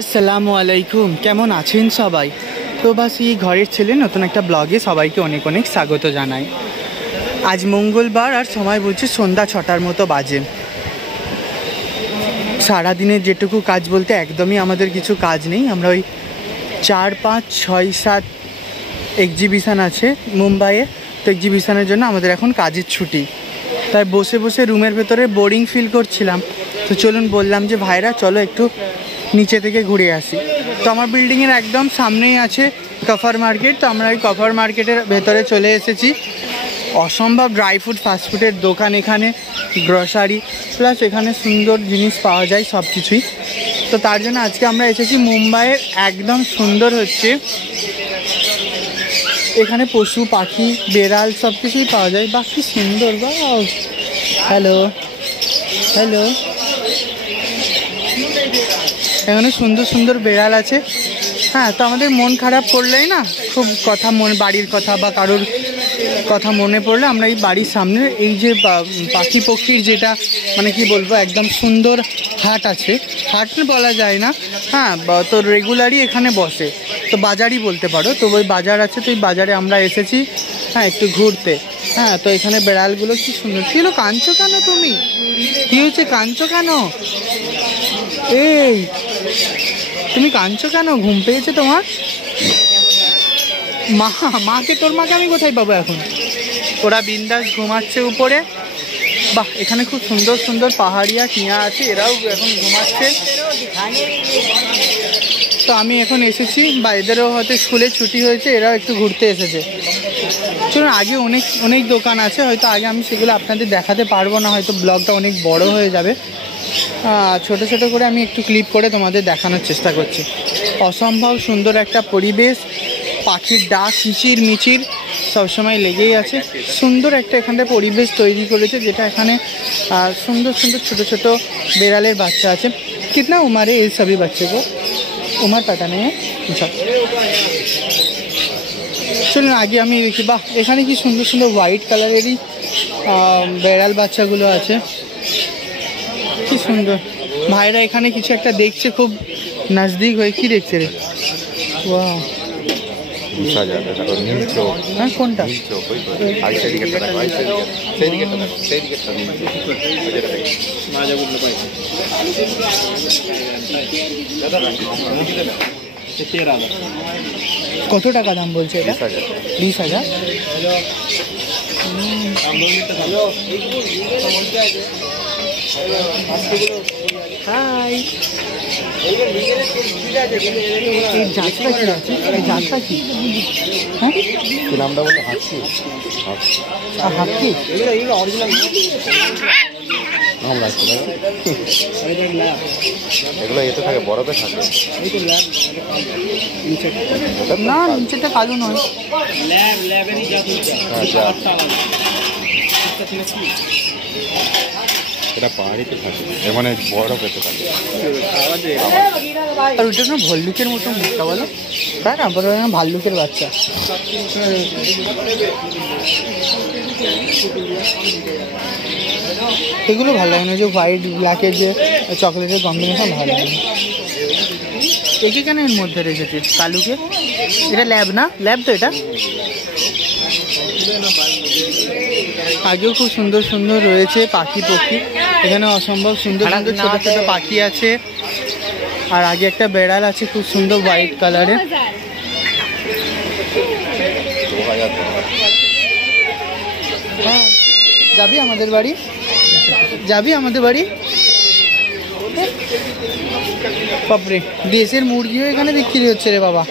আসসালামু আলাইকুম, কেমন আছেন সবাই? প্রবাসী ঘরের ছেলে নতুন একটা ব্লগে সবাইকে অনেক অনেক স্বাগত জানাই। আজ মঙ্গলবার আর সময় বলছে সন্ধ্যা 6টার মতো বাজে। সারাদিনের যেটুকু কাজ বলতে একদমই আমাদের কিছু কাজ নেই। আমরা ওই 4, 5, 6, 7 এক্সিবিশান আছে মুম্বাইয়ে, তো এক্সিবিশানের জন্য আমাদের এখন কাজের ছুটি। তাই বসে বসে রুমের ভেতরে বোরিং ফিল করছিলাম। তো চলুন বললাম যে ভাইরা চলো একটু নিচে থেকে ঘুরে আসি। তো আমার বিল্ডিংয়ের একদম সামনেই আছে কফার মার্কেট। তো আমরা এই কফার মার্কেটের ভেতরে চলে এসেছি। অসম্ভব ড্রাই ফ্রুট ফাস্টফুডের দোকান এখানে, গ্রসারি প্লাস এখানে সুন্দর জিনিস পাওয়া যায় সব কিছুই। তো তার জন্য আজকে আমরা এসেছি মুম্বাইয়ের একদম সুন্দর হচ্ছে এখানে পশু পাখি বেড়াল সব কিছুই পাওয়া যায়। বাকি সুন্দর বা হ্যালো হ্যালো এখানে সুন্দর সুন্দর বেড়াল আছে। হ্যাঁ, তো আমাদের মন খারাপ করলেই না, খুব কথা বাড়ির কথা বা কারোর কথা মনে পড়লে আমরা এই বাড়ির সামনে এই যে পাখি পক্ষীর যেটা মানে কি বলবো একদম সুন্দর হাট আছে, হাট বলা যায় না, হ্যাঁ তো রেগুলারই এখানে বসে, তো বাজারই বলতে পারো। তো ওই বাজার আছে, তো এই বাজারে আমরা এসেছি হ্যাঁ একটু ঘুরতে। হ্যাঁ, তো এখানে বেড়ালগুলো কি সুন্দর। কি হলো, কাঁদছো কেন তুমি? কি হয়েছে, কাঁদছো কেন? এই তুমি কাঁদছো কেন? ঘুম পেয়েছে তোমার? মাকে, তোর মাকে আমি কোথায় পাবো এখন? ওরা বিন্দাস ঘুমাচ্ছে উপরে। বাহ, এখানে খুব সুন্দর সুন্দর পাহাড়িয়া টিয়া আছে, এরাও এখন ঘুমাচ্ছে। তো আমি এখন এসেছি, বা এদেরও হয়তো স্কুলে ছুটি হয়েছে, এরাও একটু ঘুরতে এসেছে। চলুন, আগে অনেক অনেক দোকান আছে, হয়তো আগে আমি সেগুলো আপনাদের দেখাতে পারবো না, হয়তো ব্লগটা অনেক বড় হয়ে যাবে। ছোট ছোট করে আমি একটু ক্লিপ করে তোমাদের দেখানোর চেষ্টা করছি। অসম্ভব সুন্দর একটা পরিবেশ, পাখির ডাক কিচির মিচির সবসময় লেগেই আছে। সুন্দর একটা এখানটা পরিবেশ তৈরি করেছে, যেটা এখানে সুন্দর সুন্দর ছোট ছোট বেড়ালের বাচ্চা আছে। কিতনা উমারে এই সবই বাচ্চে গো? উমার পাতা নেই। চলুন আগে আমি দেখি। বাহ, এখানে কি সুন্দর সুন্দর হোয়াইট কালারেরই বেড়াল বাচ্চাগুলো আছে, কি সুন্দর। ভাইরা এখানে কিছু একটা দেখছে খুব নজদিক হয়ে। কি দেখছে রে? ওয়াও, হ্যাঁ কোনটা? কত টাকা দাম বলছে এটা? 20,000। হাই, এই জাতটা কি আছে? এই জাতটা কি? হ্যাঁ, নামটা বলতে হাক্কি। হাক্কি এগুলো অরিজিনাল এগুলো এতে থাকে, বরফে থাকে না, নিচেটা কালো নয়। এটা পাহাড়িতে থাকে, মানে বরফেতে থাকে। আর ওইটা না ভল্লুকের মতো মুখটা, বলো তাই না? বলো না, ভাল্লুকের বাচ্চা। এগুলো ভালো লাগে না, যে হোয়াইট ব্ল্যাকের যে চকলেটের কম্বিনেশন ভালো লাগে। একে কেন এর মধ্যে রেখেছিস কালুকে? এটা ল্যাব না? ল্যাব তো এটা। আগেও খুব সুন্দর সুন্দর রয়েছে পাখি পক্ষী, এখানে অসম্ভব সুন্দর সুন্দর ছোটো ছোটো পাখি আছে। আর আগে একটা বেড়াল আছে খুব সুন্দর হোয়াইট কালারের। হ্যাঁ, যাবি আমাদের বাড়ি? যাবি আমাদের বাড়ি? বাপরে, দেশের মুরগিও এখানে বিক্রি হচ্ছে রে বাবা।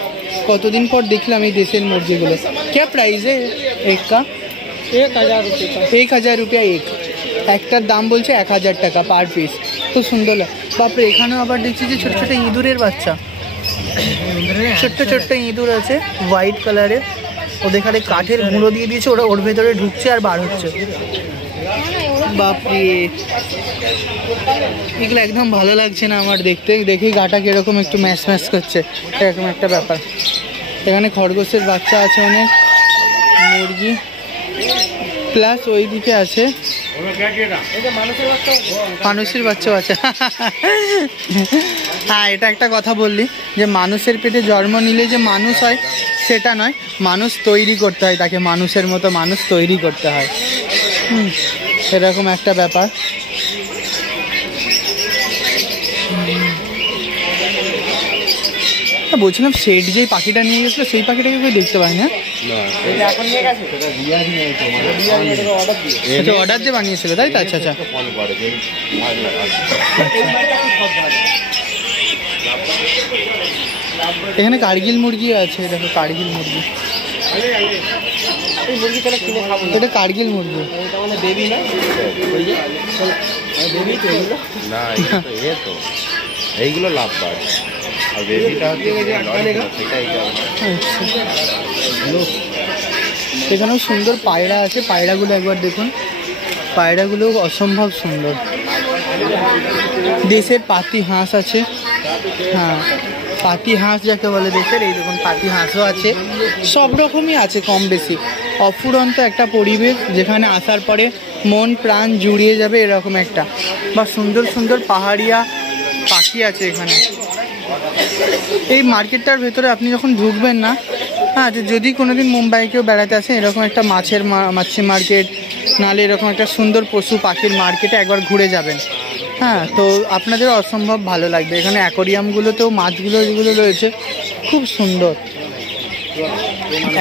কতদিন পর দেখলাম এই দেশের মুরগিগুলো। কে প্রাইস এক কা? 1,000 रुपये। 1,000 रुपया एक। একটার দাম বলছে 1,000 টাকা পার পিস। খুব সুন্দর লাগে। বাপরে, এখানেও আবার দেখছি যে ছোট ছোট ইঁদুরের বাচ্চা, ছোট্ট ছোট্ট ইঁদুর আছে হোয়াইট কালারের। ওদের খালি কাঠের গুঁড়ো দিয়ে দিয়েছে, ওরা ওর ভেতরে ঢুকছে আর বার হচ্ছে। বাপরে, এগুলো একদম ভালো লাগছে না আমার দেখতে। দেখি গাটা কিরকম একটু ম্যাশ ম্যাশ করছে, এরকম একটা ব্যাপার। এখানে খরগোশের বাচ্চা আছে অনেক, মুরগি প্লাস ওই দিকে আছে মানুষের বাচ্চাও আছে। হ্যাঁ, এটা একটা কথা বললি যে মানুষের পেটে জন্ম নিলে যে মানুষ হয় সেটা নয়, মানুষ তৈরি করতে হয়, তাকে মানুষের মতো মানুষ তৈরি করতে হয়। এরকম একটা ব্যাপার। বলছিলাম শেড যেই পাখিটা নিয়ে গেছিলো সেই পাখিটাকে কেউ দেখতে পাই না। অর্ডার দিয়ে বানিয়েছিল তাই তো? আচ্ছা আচ্ছা। এখানে কার্গিল মুরগি আছে, দেখো কার্গিল মুরগি। এটা কার্গিল মুরগি না, এইগুলো লাভ পায়। এখানেও সুন্দর পায়রা আছে, পায়রাগুলো একবার দেখুন, পায়রাগুলো অসম্ভব সুন্দর। দেশের পাতি হাঁস আছে, হ্যাঁ পাতি হাঁস যাকে বলে দেশের, এই দেখুন পাতি হাঁসও আছে, সব রকমই আছে কম বেশি। অফুরন্ত একটা পরিবেশ যেখানে আসার পরে মন প্রাণ জুড়িয়ে যাবে এরকম একটা, বা সুন্দর সুন্দর পাহাড়িয়া পাখি আছে এখানে। এই মার্কেটটার ভেতরে আপনি যখন ঢুকবেন না, হ্যাঁ যদি কোনোদিন মুম্বাই কেউ বেড়াতে আসে, এরকম একটা মাছি মার্কেট নাহলে এরকম একটা সুন্দর পশু পাখির মার্কেটে একবার ঘুরে যাবেন। হ্যাঁ, তো আপনাদের অসম্ভব ভালো লাগবে। এখানে অ্যাকোরিয়ামগুলোতেও মাছগুলো যেগুলো রয়েছে খুব সুন্দর।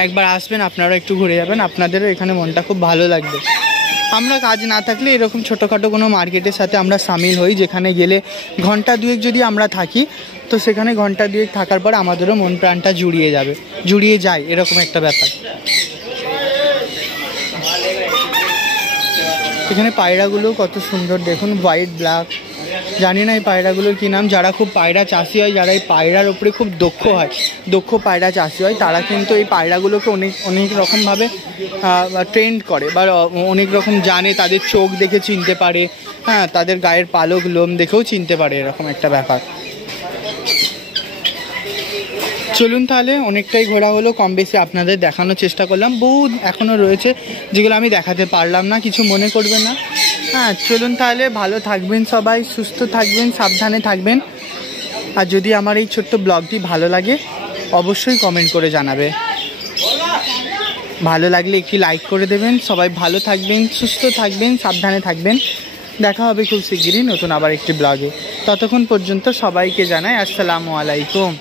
একবার আসবেন, আপনারাও একটু ঘুরে যাবেন, আপনাদেরও এখানে মনটা খুব ভালো লাগবে। আমরা কাজ না থাকলে এরকম ছোটোখাটো কোনো মার্কেটের সাথে আমরা সামিল হই, যেখানে গেলে ঘন্টা দুয়েক যদি আমরা থাকি, তো সেখানে ঘন্টা দুয়েক থাকার পর আমাদেরও মন প্রাণটা জুড়িয়ে যায় এরকম একটা ব্যাপার। এখানে পায়রাগুলো কত সুন্দর দেখুন, হোয়াইট ব্ল্যাক, জানি না এই পায়রাগুলোর কী নাম। যারা খুব পায়রা চাষি হয়, যারা এই পায়রার ওপরে খুব দক্ষ পায়রা চাষি হয়, তারা কিন্তু এই পায়রাগুলোকে অনেক রকমভাবে ট্রেন্ড করে, বা অনেক রকম জানে, তাদের চোখ দেখে চিনতে পারে, হ্যাঁ তাদের গায়ের পালক লোম দেখেও চিনতে পারে, এরকম একটা ব্যাপার। চলুন তাহলে, অনেকটাই ঘোরা হলো, কম বেশি আপনাদের দেখানোর চেষ্টা করলাম। বহু এখনও রয়েছে যেগুলো আমি দেখাতে পারলাম না, কিছু মনে করবেন না। হ্যাঁ চলুন তাহলে, ভালো থাকবেন সবাই, সুস্থ থাকবেন, সাবধানে থাকবেন। আর যদি আমার এই ছোট্ট ব্লগটি ভালো লাগে অবশ্যই কমেন্ট করে জানাবে। ভালো লাগলে একটি লাইক করে দেবেন। সবাই ভালো থাকবেন, সুস্থ থাকবেন, সাবধানে থাকবেন। দেখা হবে খুব শিগগিরই নতুন আবার একটি ব্লগে। ততক্ষণ পর্যন্ত সবাইকে জানাই আসসালামু আলাইকুম।